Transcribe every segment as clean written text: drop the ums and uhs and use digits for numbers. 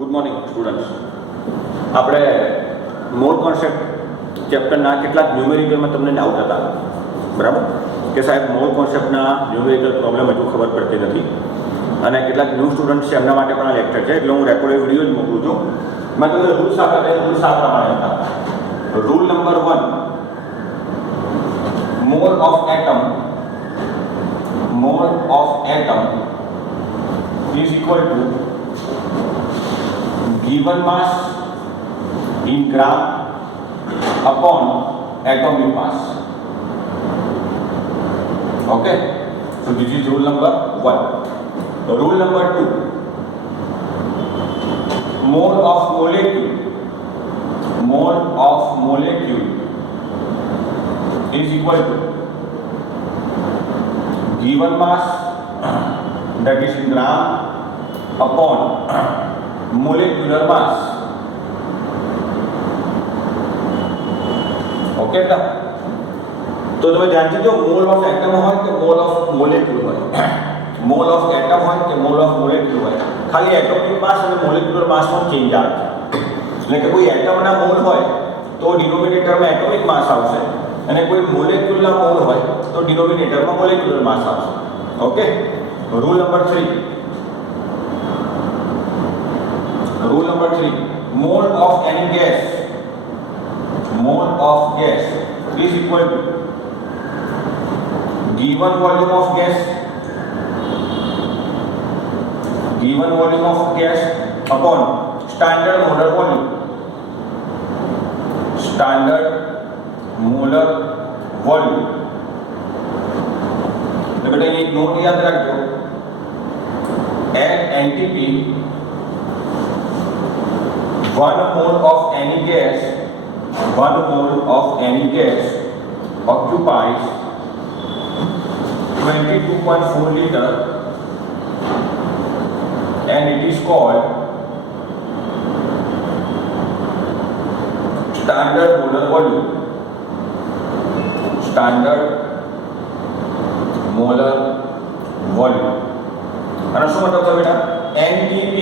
Good morning students. આપણે mall concept ચેપ્ટરના કેટલાક ન્યુમેરિકલમાં તમને ડાઉટ હતા, બરાબર? કે સાહેબ મોલ કોન્સેપ્ટના ન્યુમેરિકલ પ્રોબ્લેમ હજુ ખબર પડતી નથી અને કેટલાક ન્યૂ સ્ટુડન્ટ્સ છે એમના માટે પણ આ લેક્ચર છે, એટલે હું રેકોર્ડેડ વિડીયો જ મોકલું છું. મેં તમને રૂલ્સ આપ્યા હતા, રૂલ્સ આ પ્રમાણે હતા. Rule number 1, mole of atom is equal to given mass in gram upon atomic mass. Okay, so this is rule number 1. Rule number 2, mole of molecule is equal to given mass, that is in gram, upon molecular mass. Okay બેટા? તો તમે ધ્યાનથી જો, mall of atom હોય કે mall of molecule હોય, mall of atom હોય કે મોલ ઓફ મોલેક્યુલ હોય, ખાલી એટોમિક માસ અને મોલેક્યુલર માસમાં ચેન્જ આવે છે. એટલે કે કોઈ એટમના મોલ હોય તો ડિનોમિનેટરમાં એટોમિક માસ આવશે અને કોઈ મોલેક્યુલના મોલ હોય તો ડિનોમિનેટરમાં મોલેક્યુલર માસ આવશે. Okay, rule number 3, mole of any gas is equal to given volume of gas upon standard molar volume. तो बेटा एक नोट याद रखो, at NTP 1 mole of any gas occupies 22.4 liter and it is called standard molar volume. અને શું મતલબ છે બેટા? NTP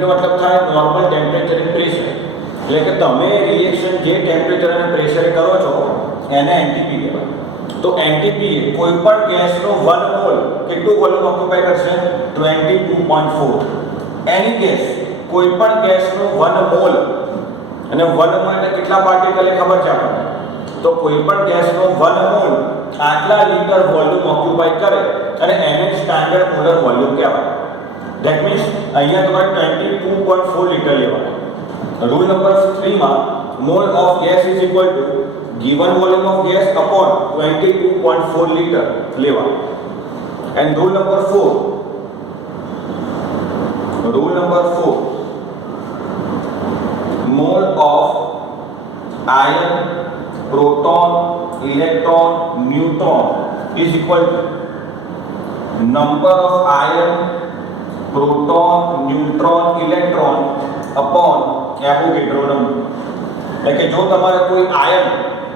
નો મતલબ થાય નોર્મલ ટેમ્પરેચર એન્ડ પ્રેશર. એટલે કે તમે રિએક્શન જે ટેમ્પરેચર અને પ્રેશરે કરો છો એને NTP કહેવાય. તો NTP કોઈ પણ ગેસનો 1 મોલ કેટલું વોલ્યુમ ઓક્યુપાય કરશે? 22.4. એની ગેસ, કોઈ પણ ગેસનો 1 મોલ, અને 1 મોલ એટલે કેટલા પાર્ટિકલ એ ખબર છે આપણને? તો કોઈ પણ ગેસનો 1 મોલ આટલા લીટર વોલ્યુમ ઓક્યુપાય કરે અને એને સ્ટાન્ડર્ડ મોલર વોલ્યુમ કહેવાય. ધેટ મીન્સ અહીંયા તમારે 22.4 લીટર લેવાનું. રૂલ નંબર 3 માં mall of gas is equal to given volume of gas upon 22.4 liter લેવાનું. And rule number 4, mole of iron, proton, electron, neutron is equal to number of iron, proton, neutron, electron upon Avogadro number. એટલે કે જો તમારે કોઈ ion,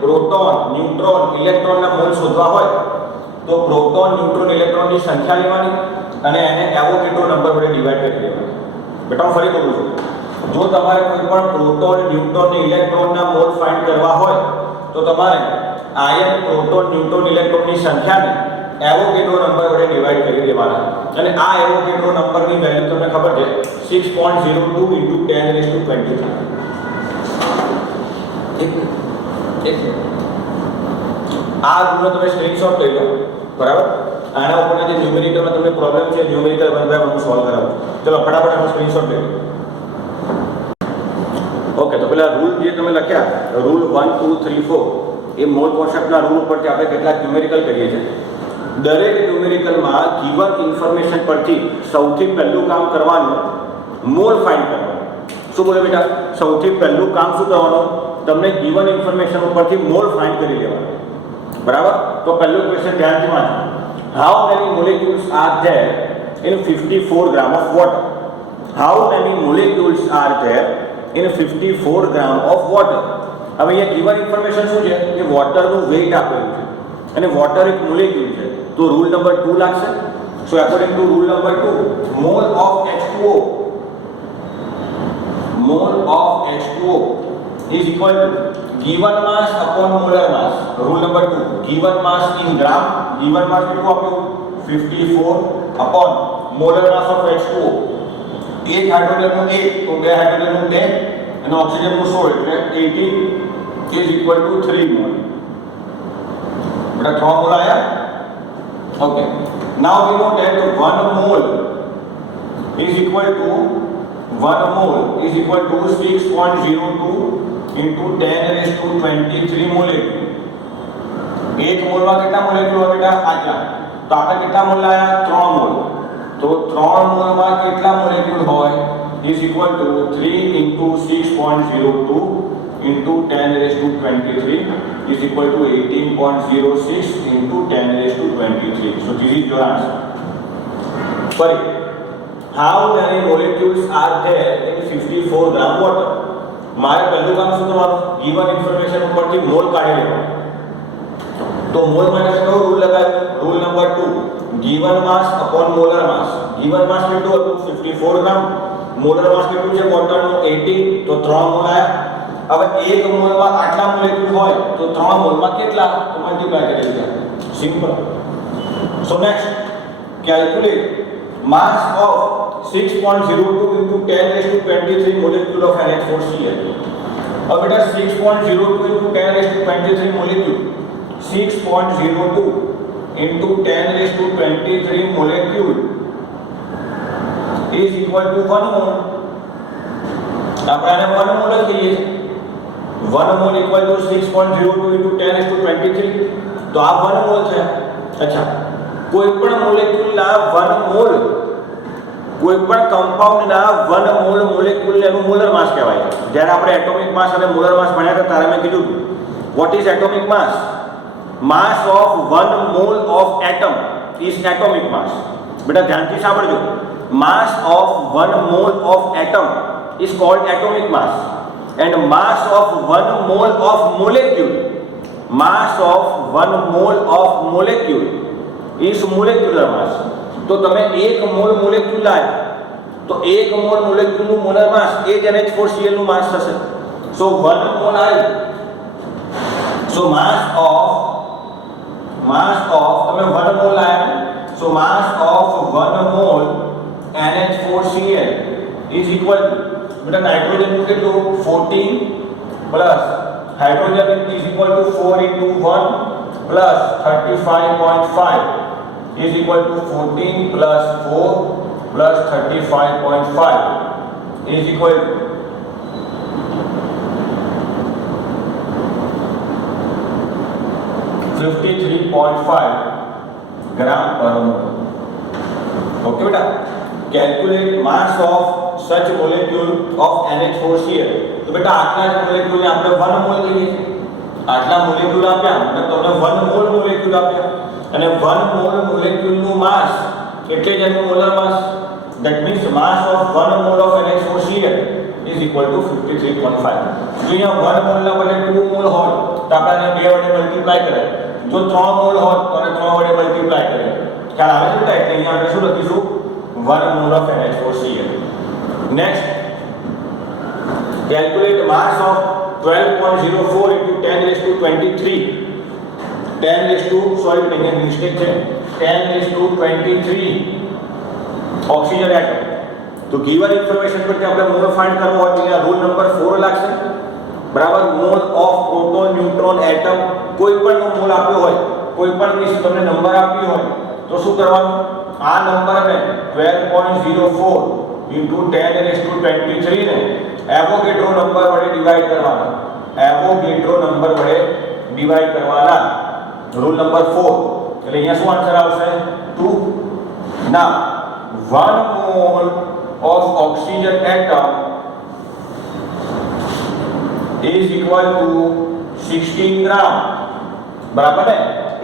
proton, neutron, ઇલેક્ટ્રોનના mall શોધવા હોય તો proton, neutron, ઇલેક્ટ્રોનની સંખ્યા લેવાની અને એને એવોગેડ્રો નંબર વડે ડિવાઇડ કરી દેવાની. બેટા હું ફરી કહું છું, જો તમારે કોઈ પણ પ્રોટોન, ન્યુટ્રોન અને ઇલેક્ટ્રોનના મોલ ફાઇન્ડ કરવા હોય તો તમારે આયન, પ્રોટોન, ન્યુટ્રોન, ઇલેક્ટ્રોનની સંખ્યાને એવોગેડ્રો નંબર વડે ડિવાઇડ કરી દેવાના. અને આ એવોગેડ્રો નંબરની વેલ્યુ તમને ખબર છે 6.02 × 10⁻23. આ રૂલનો તમે સ્ક્રીનશોટ લઈ લો, બરાબર? આના ઉપરના જે ન્યુમેરિકલમાં તમે પ્રોબ્લેમ છે, ન્યુમેરિકલ 1 બાય 1 સોલ્વ કરાવું. ચલો ફટાફટ એનો સ્ક્રીનશોટ લઈ લો. ઓકે, તો પેલા રૂલ જે તમે લખ્યા, રૂલ 1 2 3 4, એ મોલ કોન્સેપ્ટના રૂલ ઉપરથી આપણે કેટલાક ન્યુમેરિકલ કરીએ છીએ. દરેક ન્યુમેરિકલમાં ગિવન ઇન્ફોર્મેશન પરથી સૌથી પહેલું કામ કરવાનું મોલ ફાઇન્ડ કરવાનું. શું બોલે બેટા? સૌથી પહેલું કામ શું કરવાનું? તમને ગિવન ઇન્ફોર્મેશન ઉપરથી મોલ ફાઇન્ડ કરી લેવાનું, બરાબર? તો પહેલું ક્વેશ્ચન ધ્યાનથી વાંચો. How many molecules are there in 54 gram of water? How many molecules are there in 54 gram of water? હવે અહીંયા ગિવન ઇન્ફોર્મેશન શું છે? કે વોટરનું વેઇટ આપેલું છે અને વોટર એક મોલેક્યુલ છે, તો રૂલ નંબર 2 લાગશે. So according to rule number 2, mole of H2O is equal to given mass upon molar mass. Rule number 2, given mass in gram, given mass કેટલું આપ્યું 54 upon molar mass of H2O. એક હાઇડ્રોજનનું 1 તો બે હાઇડ્રોજનનું 2 અને ઓક્સિજનનું 16 એટલે 18 is equal to 3 mole. બેટા 3 mall આયા. Okay, now we know that 1 mole is equal to 6.02 into 10 raised to 23 molecule. एक मोल में कितना मोलेक्यूल હોય બેટા આટલા. તો આપણે કેટલા મોલ લાયા 3 મોલ. તો 3 મોલ માં કેટલા મોલેક્યુલ હોય is equal to 3 into 6.02 into 10 raised to 23 is equal to 18.06 into 10 raised to 23. So this is your answer. Sorry, how many molecules are there in 54 gram water? મારે પહેલું કામ શું કરવાનું given information ઉપરથી mall કાઢી લેવાનું. તો મોલ માટે કયો રૂલ લગાવ્યો rule number 2 given mass upon molar mass. given mass કેટલું હતું 54 ગ્રામ. મોલર માસ કેટલું છે વોટરનું 18 તો 3 મોલ આયા. હવે 1 મોલમાં આટલા મોલેક્યુલ હોય તો 3 મોલમાં કેટલા તો મલ્ટીપ્લાય કરી દીધા. Simple. So next calculate mass of 6.02 into 10 raised to 23 molecule of NH4Cl. अब बेटा 6.02 into 10 raised to 23 molecule 6.02 into 10 raised to 23 molecule is equal to 1 mole. આપણે આને 1 mole લખીએ 1 mole equal to 6.02 into 10 raised to 23 તો આ 1 mole છે. અચ્છા કોઈ પણ મોલેક્યુલ ના 1 મોલ કોઈ પણ કમ્પાઉન્ડ ના 1 મોલ મોલેક્યુલ એનું મોલર માસ કહેવાય. જ્યારે આપણે એટોમિક માસ અને મોલર માસ ભણ્યા હતા ત્યારે મેં કીધું what is atomic mass? Mass of 1 mole of atom is atomic mass. બેટા ધ્યાનથી સાંભળજો. Mass of 1 mole of atom is called atomic mass and mass of 1 mole of molecule is molecular mass. તો તમે 1 મોલ મોલેક્યુલ લાય તો 1 mall મોલેક્યુલનું molar માસ એ જ NH4Cl નું માસ થશે. સો 1 મોલ આવ્યું. સો માસ ઓફ તમે 1 મોલ લાયા. So mass of 1 mole NH4Cl is equal to બેટા નાઇટ્રોજન નું કેટલું 14 plus hydrogen is equal to 4 into 1 plus 35.5 is equal to 14 plus 4 plus 35.5 is equal to 53.5 gram per mole. Okay बेटा, calculate mass of such molecule of NH4Cl. तो बेटा આટલા જ molecule ને આપણે 1 મોલ કહીએ છીએ. આટલા મોલેક્યુલ આપ્યા એટલે તમને 1 મોલ મોલેક્યુલ આપ્યા અને 1 મોલ મોલેક્યુલ નું માસ એટલે જ એનું molar mass. that means mass of 1 mole of NH4Cl is equal to 53.5. જો અહીંયા 1 મોલ ના બદલે 2 મોલ હોય તો આપણે 2 વડે મલ્ટીપ્લાય કરે. જો 3 મોલ હોય તો 3 વડે મલ્ટીપ્લાય કરે. ખ્યાલ આવે છે એટલે અહીંયા આપણે શું લખીશું 1 mole of NH4Cl. next calculate mass of 12.04 into 10 raised to 23 10 raised to sorry અહીંયા મિસ્ટેક છે 10 raised to 23 ઓક્સિજન એટમ. તો given information પરથી આપણે મોલ ફાઇન્ડ કરવો હોય તો અહીંયા રૂલ નંબર 4 લાગશે બરાબર. Mall of proton neutron atom કોઈ પણ મોલ આપ્યો હોય કોઈ પણ ની તમને નંબર આપ્યો હોય તો શું કરવાનું આ નંબરને 12.04 into 10 raised to 23 ને એવોગેડ્રો નંબર વડે ડિવાઇડ કરવાના. એવોગેડ્રો નંબર વડે ડિવાઇડ કરવાના. રૂલ નંબર 4 એટલે અહીંયા શું આન્સર આવશે 2. now 1 mole of oxygen atom is equal to 16 gram. બરાબર ને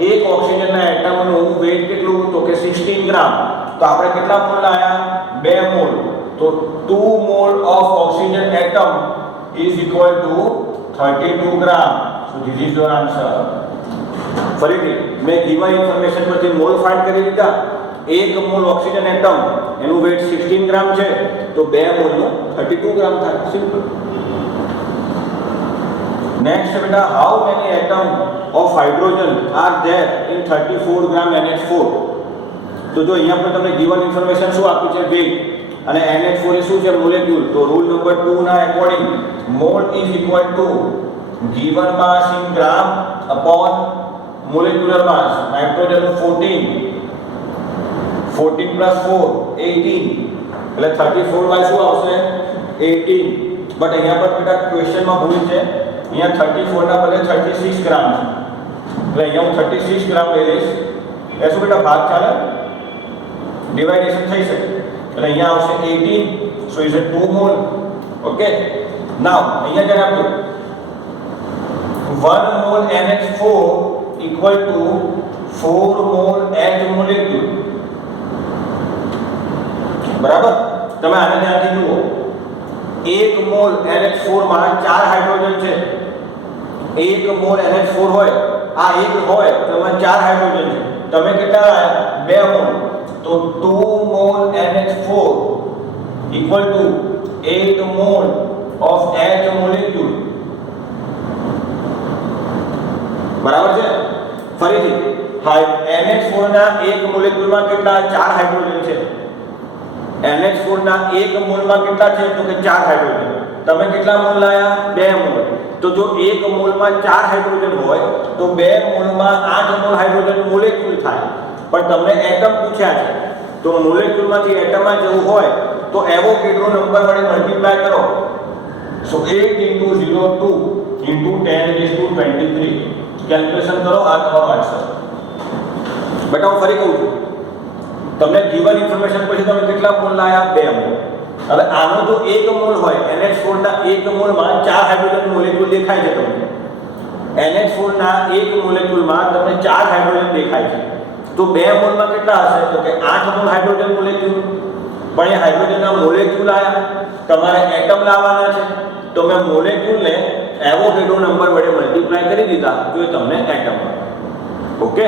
એક ઓક્સિજન ના એટમ નું વેટ કેટલું તો કે 16 ગ્રામ. તો આપણે કેટલા મોલ લાયા 2 મોલ. તો 2 mole of oxygen atom is equal to 32 gram. so this is your answer. ફરીથી મેં given information પરથી મોલ ફાઇન્ડ કરી લીધા. 1 મોલ ઓક્સિજન એટમ એનું વેટ 16 ગ્રામ છે તો 2 મોલ નું 32 ગ્રામ થાય. સિમ્પલ. नेक्स्ट बेटा, how many atom of hydrogen are there in 34 gram NH4? તો જો અહીંયા પણ તમને ગિવન ઇન્ફોર્મેશન શું આપી છે, વેટ, અને NH4 એ શું છે, મોલેક્યુલ. તો રૂલ નંબર 2 ના according mall is equal to given mass in gram upon molecular mass. Nitrogen 14 plus 4 18, એટલે 34 બાય શું આવશે, 18. બટ અહીંયા પર બેટા ક્વેશ્ચનમાં ભૂલ છે, અહીંયા 34 ના બદલે 36 ગ્રામ છે, એટલે અહીંયા હું 36 ગ્રામ લઈ લઈશ. એ શું બેટા ભાગ ચાલે, ડિવાઇડેશન થઈ શકે, એટલે અહીંયા આવશે 18, સો ઇઝ 2 મોલ. ઓકે, નાઉ અહીંયા જરા આપ્યું 1 mall NH4 equal to 4 mall H molecule. બરાબર, તમે આને ધ્યાનથી જુઓ. 1 મોલ NH4 માં 4 હાઇડ્રોજન છે. 1 મોલ NH4 હોય, આ 1 હોય તો એમાં 4 હાઇડ્રોજન છે. તમે કેટલા લાયા, 2 મોલ. તો 2 mall NH4 equal to 8 mall of H molecule. બરાબર છે. ફરીથી NH4 ના 1 મોલેક્યુલમાં કેટલા, 4 હાઇડ્રોજન છે. NH4 ના 1 મોલમાં કેટલા છે, તો કે 4 હાઇડ્રોજન. તમે કેટલા મોલ લાયા, 2 મોલ. તો જો 1 મોલમાં 4 હાઇડ્રોજન હોય તો 2 મોલમાં 8 મોલ હાઇડ્રોજન મોલેક્યુલ થાય. પણ તમને એટમ પૂછ્યા છે, તો મોલેક્યુલમાંથી એટમમાં જવું હોય તો એવોગાડ્રો નંબર વડે મલ્ટીપ્લાય કરો. સો 8 * 02 * 10⁻23 કેલ્ક્યુલેશન કરો, આ તમારો આન્સર. બેટા હું ફરી કહું છું, તમને ગિવન ઇન્ફોર્મેશન પછી તમે કેટલા મોલ લાયા, 2 મોલ. હવે આનો જો 1 મોલ હોય, NH4 ના 1 મોલમાં 4 હાઇડ્રોજન મોલેક્યુલ દેખાય છે તમને. NH4 ના 1 મોલેક્યુલમાં તમને 4 હાઇડ્રોજન દેખાય છે. તો 2 મોલમાં કેટલા હશે, તો કે 8 મોલ હાઇડ્રોજન મોલેક્યુલ. પણ એ હાઇડ્રોજનના મોલેક્યુલ આયા, તમારે એટમ લાવવાના છે. તો મેં મોલેક્યુલને એવોગાડ્રો નંબર વડે મલ્ટીપ્લાય કરી દીધા, તો એ તમને એટમ મળે. ઓકે,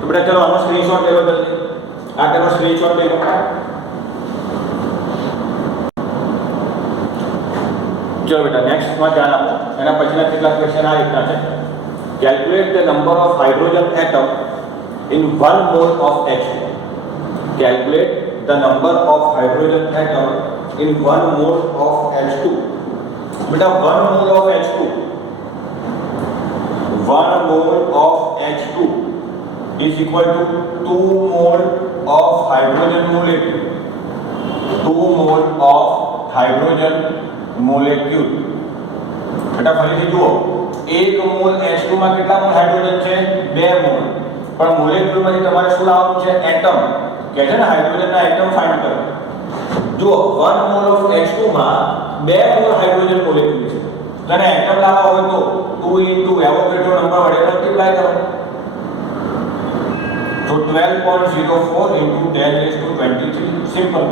તો બેટા ચલો આનો સ્ક્રીનશોટ લેવો જલ્દી. આ તેનો સ્ક્રીનશોટ લઈ લો. ચલો બેટા નેક્સ્ટમાં ધ્યાન આપો. એના પછીના કેટલાક ક્વેશ્ચન આ રીતના છે. Calculate the number of hydrogen atom in 1 mole of H2. Calculate the number of hydrogen atom in 1 mole of H2. बेटा 1 mole of H2, 1 mole of H2 is equal to 2 mole of hydrogen molecule. 2 mole of hydrogen molecule. बेटा ફરીથી જુઓ, 1 mall H2 માં કેટલા mall hydrogen છે, 2 mall. પણ મોલેક્યુલમાંથી તમારે શું લાવવાનું છે, એટમ. કહે છે ને હાઇડ્રોજનના એટમ ફાઇન્ડ કરો. જુઓ 1 મોલ ઓફ H2 માં 2 મોલ હાઇડ્રોજન મોલેક્યુલ છે. અને એટમ લાવવા હોય તો 2 * એવોગાડ્રો નંબર વડે મલ્ટીપ્લાય કરો. તો 12.04 * 10⁻23 સિમ્પલ.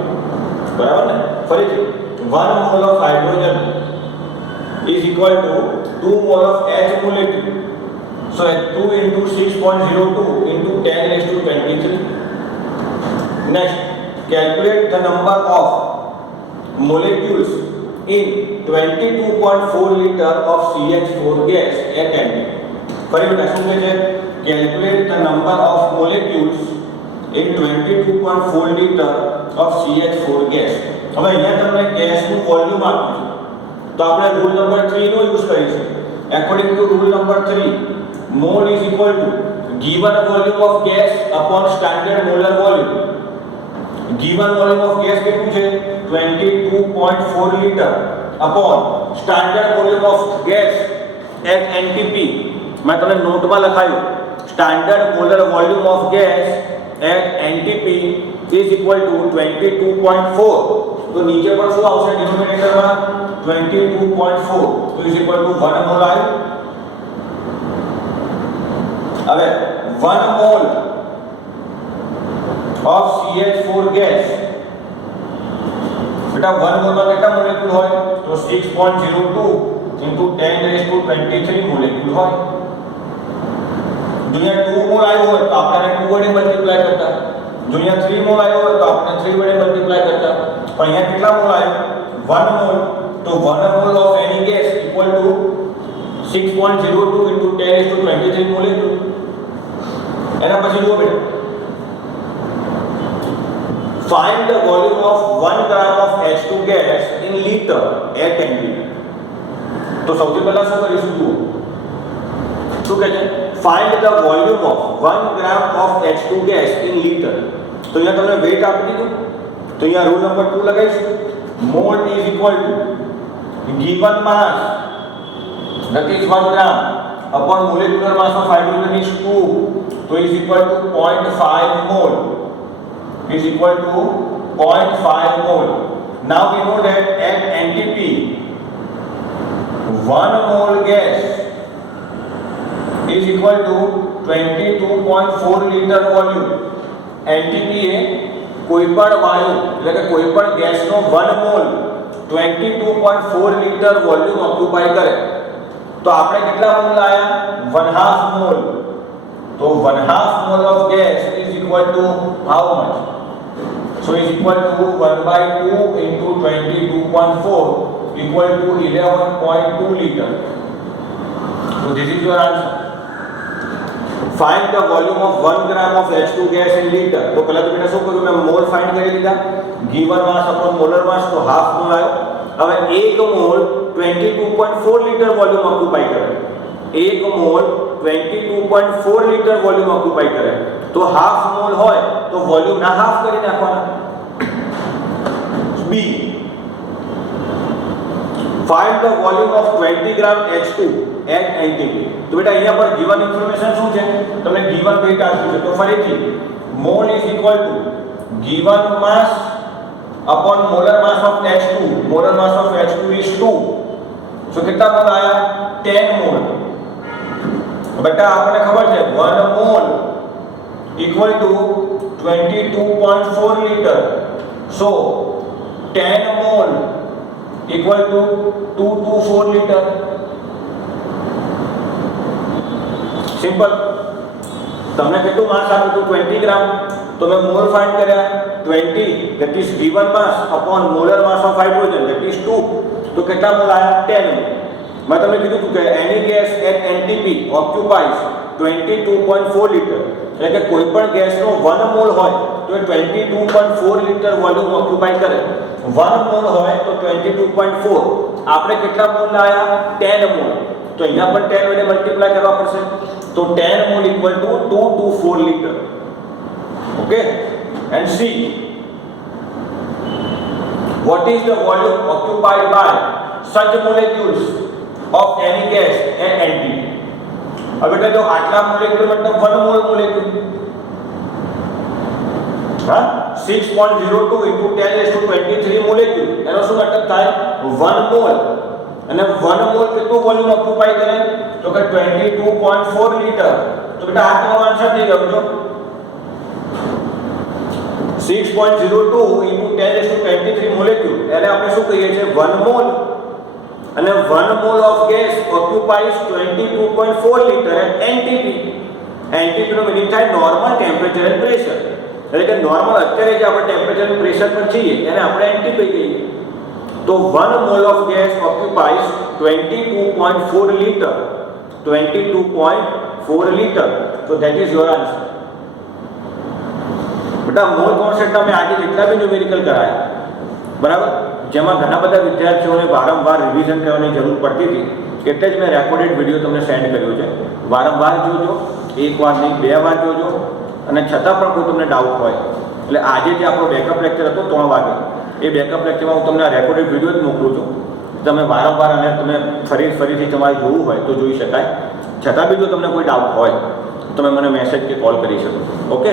બરાબર ને. ફરીથી 1 mole of hydrogen is equal to 2 mol of H molecule. So 2 * 6.02 * 10⁻23. Next, calculate the number of molecules in 22.4 liter of CH4 gas at ND. ફરી બેટા શું કહે છે, calculate the number of molecules in 22.4 liter of CH4 gas. હવે અહીંયા તમને ગેસનું volume આપ્યું છે, તો આપણે રૂલ નંબર 3 નો યુઝ કરીશું. According to rule number 3, mole is equal to given volume of gas upon standard molar volume. Given volume of gas કેટલું છે, 22.4 liter upon standard volume of gas at NTP. મેં તમને નોટમાં લખાયું, standard molar volume of gas at NTP is equal to 22.4. તો નીચે પણ શું આવશે ડિનોમિનેટરમાં, 22.4. તો is equal to 1 mole આવ્યું. હવે 1 mole of CH4 gas, બેટા 1 મોલમાં કેટલા મોલેક્યુલ હોય, તો 6.02 * 10⁻23 મોલેક્યુલ હોય. જો અહીંયા 2 મોલ આવ્યો હોય તો આપણે 2 વડે મલ્ટીપ્લાય કરતા. જો અહીંયા 3 મોલ આવ્યો હોય તો આપણે 3 વડે મલ્ટીપ્લાય કરતા. પણ અહીંયા કેટલા મોલ આવ્યો, 1 મોલ. તો 1 mall of any gas equal to 6.02 into 10⁻23 molecule. એના પછી જુઓ બેટા, find the volume of 1 gram of H2 gas in liter at NTP. તો સૌથી પહેલા શું કરીશું જુઓ, શું કહે છે, find the volume of 1 gram of H2 gas in liter. તો અહીંયા તમને વેટ આપી દીધું, તો અહીંયા rule number 2 લગાવીશું. mole is equal to given mass, that is 1 gram, upon molecular mass of hydrogen is 2, so is equal to 0.5 mole, is equal to 0.5 mole. Now we know that at NTP 1 mole gas is equal to 22.4 liter volume. NTP એ કોઈપણ વાયુ એટલે કે કોઈપણ ગેસનો 1 mall 22.4 litre volume occupy કરે. તો આપણે કેટલા મોલ લાયા? 1/2 મોલ. તો 1/2 mall of gas is equal to how much? So is equal to 1/2 into 22.4 equal to 11.2 liter. So this is your answer. Find the volume of 1 gram of H2 gas in liter. तो पहला तो बेटा શું કર્યું, મેં mall find કરી લીધા. given mass upon molar mass તો હાફ મોલ આવ્યો. હવે 1 મોલ 22.4 લિટર વોલ્યુમ ઓક્યુપાય કરે. 1 મોલ 22.4 લિટર વોલ્યુમ ઓક્યુપાય કરે. તો હાફ મોલ હોય તો વોલ્યુમ ના હાફ કરી નાખવાના. B, find the volume of 20 gram H2 at NTP. તો બેટા અહીંયા પર given information શું છે, તમને given weight આપ્યું છે. તો ફરીથી mole is equal to given mass upon molar mass of H2. molar mass of H2 is 2, so કેટલા મોલ આયા? 10 મોલ. બેટા આપણને ખબર છે 1 mall equal to 22.4 liter, so 10 mole equal to 224 liter. Simple. તમને કેટલું માસ આપ્યું હતું? 20 ગ્રામ. તો મેં મોલ ફાઇન્ડ કર્યા 20, that is given mass upon molar mass of hydrogen, that is 2. તો કેટલા મોલ આયા? 10 મોલ. મેં તમને કીધું હતું કે any gas at NTP occupies 22.4 liter. એટલે કે કોઈ પણ ગેસનો 1 મોલ હોય તો એ 22.4 લિટર વોલ્યુમ ઓક્યુપાય કરે. 1 મોલ હોય તો 22.4. આપણે કેટલા મોલ લાયા? 10 મોલ. તો અહીંયા પણ 10 વડે મલ્ટીપ્લાય કરવા પડશે. તો 10 mall equal to 224 litre. Okay. And C, what is the volume occupied by such molecules of any gas at NTP? अब बेटा जो आटला मोलेक्यूल मतलब 1 मोल मोलेक्यूल, हाँ 6.02 into 10⁻23 મોલેક્યુલ, એનો શું મતલબ થાય? 1 મોલ. અને 1 મોલ કેટલું વોલ્યુમ ઓક્યુપાય કરે? તો કે 22.4 લિટર. તો બેટા આ તમારો આન્સર થઈ ગયો. જો 6.02 into 10⁻23 મોલેક્યુલ, એને આપણે શું કહીએ છીએ? 1 મોલ. અને 1 mole of gas occupies 22.4 litre at NTP. NTP નો મીનિંગ થાય નોર્મલ ટેમ્પરેચર એન્ડ પ્રેશર. એટલે કે નોર્મલ અત્યારે જે આપણે ટેમ્પરેચર એન્ડ પ્રેશર પર છીએ એને આપણે NTP કહીએ. તો 1 mole of gas occupies 22.4 litre. 22.4 litre. So that is your answer. બેટા મોલ કોન્સેપ્ટ અમે આજે જેટલા બી ન્યુમેરિકલ કરાયા, બરાબર, જેમાં ઘણા બધા વિદ્યાર્થીઓને વારંવાર રિવિઝન કરવાની જરૂર પડતી હતી, એટલે જ મેં રેકોર્ડેડ વિડીયો તમને સેન્ડ કર્યો છે. વારંવાર જોજો, એકવાર નહીં 2 વાર જોજો, અને છતાં પણ કોઈ તમને ડાઉટ હોય એટલે આજે જે આપણો બેકઅપ લેક્ચર હતો 3 વાગે, એ બેકઅપ લેક્ચરમાં હું તમને આ રેકોર્ડેડ વિડીયો જ મોકલું છું. તમે વારંવાર અને તમે ફરીથી તમારે જોવું હોય તો જોઈ શકાય. છતાં બી જો તમને કોઈ ડાઉટ હોય તો તમે મને મેસેજ કે કોલ કરી શકો. ઓકે.